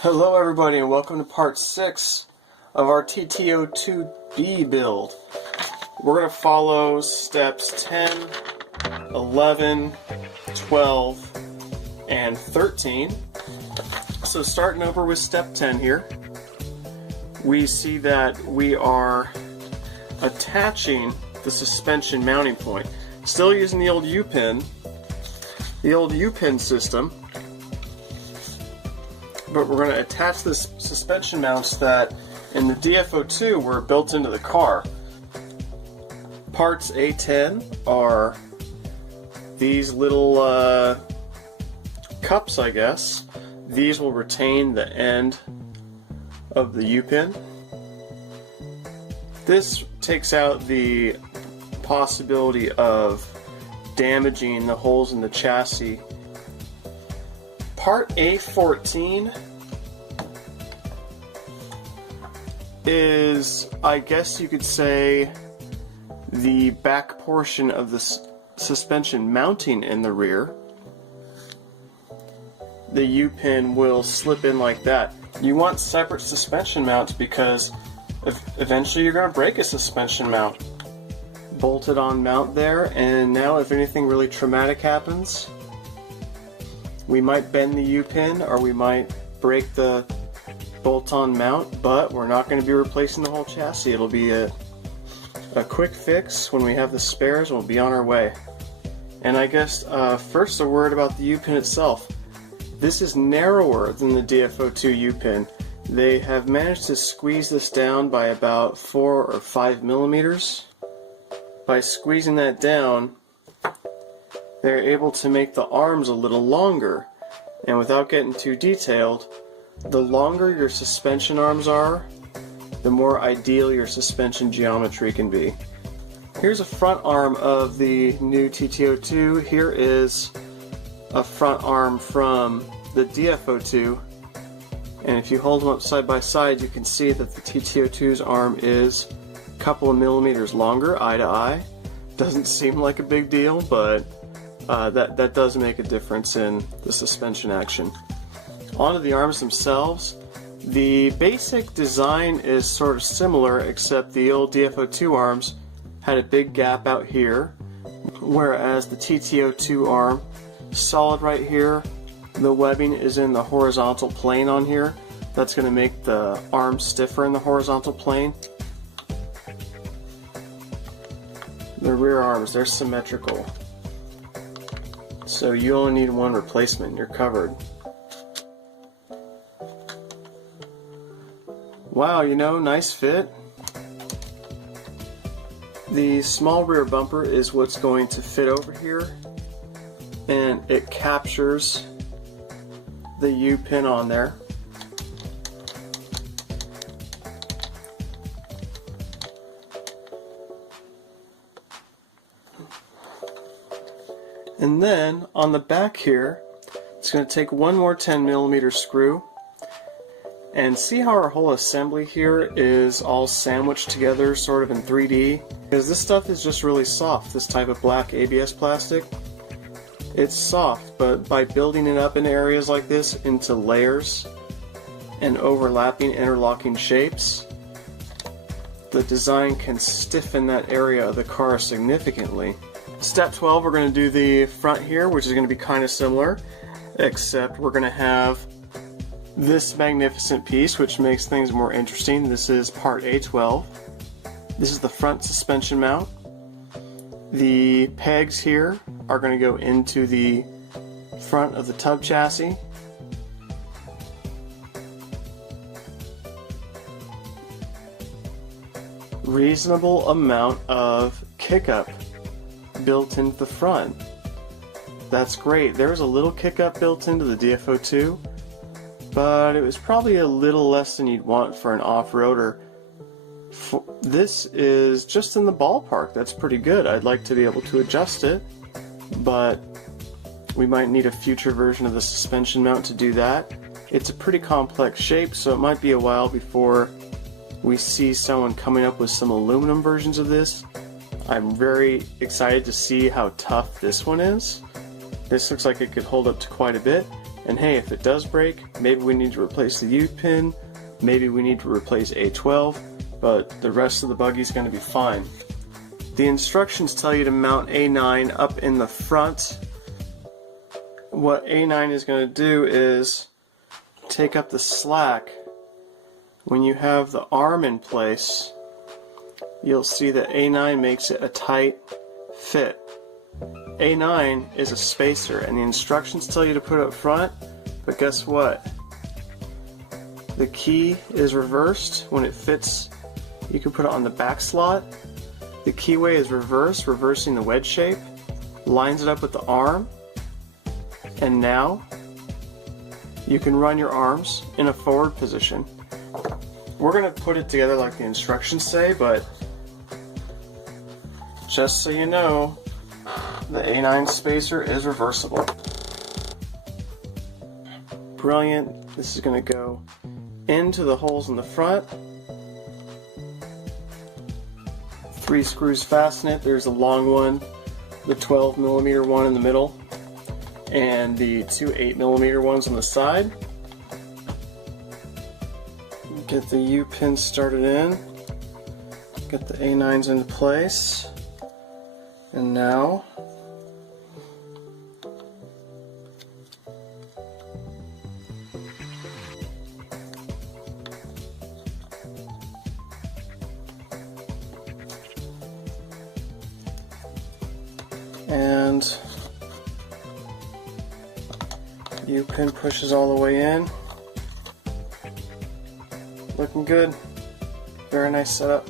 Hello everybody and welcome to part 6 of our TT02B build. We're going to follow steps 10, 11, 12, and 13. So starting over with step 10 here, we see that we are attaching the suspension mounting point. Still using the old U-pin system. But we're going to attach the suspension mounts that in the DF02 were built into the car. Parts A10 are these little cups, I guess. These will retain the end of the U-pin. This takes out the possibility of damaging the holes in the chassis. Part A14 is, I guess you could say, the back portion of the suspension mounting in the rear. The U-pin will slip in like that. You want separate suspension mounts because eventually you're going to break a suspension mount. Bolted on mount there, and now if anything really traumatic happens, we might bend the U-pin or we might break the bolt-on mount, but we're not going to be replacing the whole chassis. It'll be a quick fix when we have the spares, and we'll be on our way. And I guess first a word about the U-pin itself. This is narrower than the DF02 U-pin. They have managed to squeeze this down by about 4 or 5 millimeters. By squeezing that down, they're able to make the arms a little longer, and without getting too detailed, the longer your suspension arms are, the more ideal your suspension geometry can be. Here's a front arm of the new TT02. Here is a front arm from the DF02, and if you hold them up side by side, you can see that the TT02's arm is a couple of millimeters longer, eye to eye. Doesn't seem like a big deal, but that does make a difference in the suspension action. Onto the arms themselves. The basic design is sort of similar, except the old DF02 arms had a big gap out here, whereas the TT02 arm, solid right here. The webbing is in the horizontal plane on here. That's going to make the arm stiffer in the horizontal plane. The rear arms, they're symmetrical. So you only need one replacement and you're covered. Wow, you know, nice fit. The small rear bumper is what's going to fit over here, and it captures the U-pin on there. And then on the back here, it's going to take one more 10mm screw, and see how our whole assembly here is all sandwiched together sort of in 3D? Because this stuff is just really soft, this type of black ABS plastic. It's soft, but by building it up in areas like this into layers and overlapping interlocking shapes, the design can stiffen that area of the car significantly. Step 12, we're going to do the front here, which is going to be kind of similar, except we're going to have this magnificent piece, which makes things more interesting. This is part A12. This is the front suspension mount. The pegs here are going to go into the front of the tub chassis. Reasonable amount of kick-up built into the front. That's great. There was a little kick-up built into the DF02, but it was probably a little less than you'd want for an off-roader. This is just in the ballpark. That's pretty good. I'd like to be able to adjust it, but we might need a future version of the suspension mount to do that. It's a pretty complex shape, so it might be a while before we see someone coming up with some aluminum versions of this. I'm very excited to see how tough this one is. This looks like it could hold up to quite a bit, And hey, if it does break, maybe we need to replace the U-pin, maybe we need to replace A12, but the rest of the buggy is going to be fine. The instructions tell you to mount A9 up in the front. What A9 is going to do is take up the slack. When you have the arm in place, you'll see that A9 makes it a tight fit. A9 is a spacer, and the instructions tell you to put it up front, but guess what? The key is reversed. When it fits, you can put it on the back slot. The keyway is reversed, reversing the wedge shape, lines it up with the arm, and now you can run your arms in a forward position. We're going to put it together like the instructions say, but just so you know, the A9 spacer is reversible. Brilliant. This is going to go into the holes in the front. 3 screws fasten it. There's a long one, the 12mm one in the middle, and the 2 8mm ones on the side. Get the U-pin started in. Get the A9s into place. And now and U-pin pushes all the way in. Looking good. Very nice setup.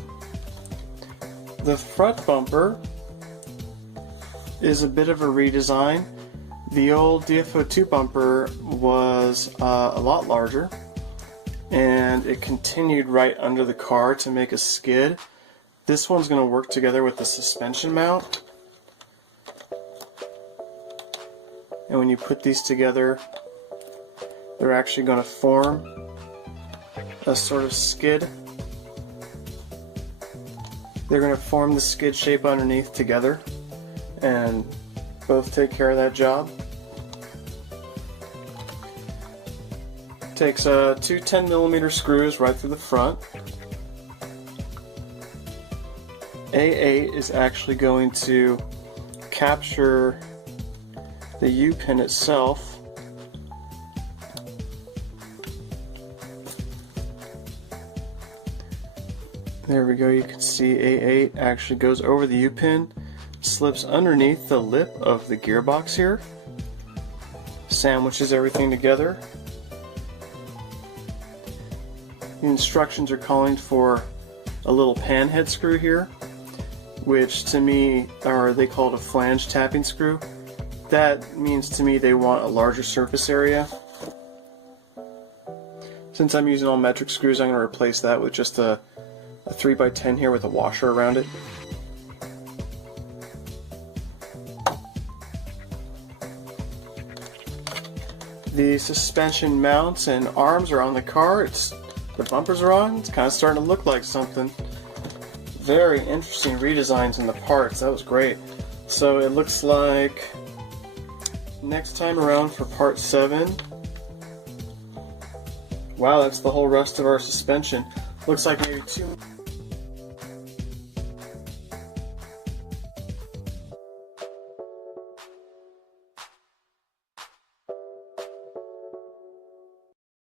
The front bumper is a bit of a redesign. The old TT02 bumper was a lot larger, and it continued right under the car to make a skid. This one's going to work together with the suspension mount, and when you put these together, they're actually going to form a sort of skid. They're going to form the skid shape underneath together and both take care of that job. Takes 2 10mm screws right through the front. A8 is actually going to capture the U-pin itself. There we go, you can see A8 actually goes over the U-pin, slips underneath the lip of the gearbox here, sandwiches everything together. The instructions are calling for a little pan head screw here, which to me, or they call it a flange tapping screw. That means to me they want a larger surface area. Since I'm using all metric screws, I'm going to replace that with just a 3x10 here with a washer around it. The suspension mounts and arms are on the car. The bumpers are on. It's kind of starting to look like something. Very interesting redesigns in the parts. That was great. So it looks like next time around for part 7. Wow, that's the whole rest of our suspension. Looks like maybe 2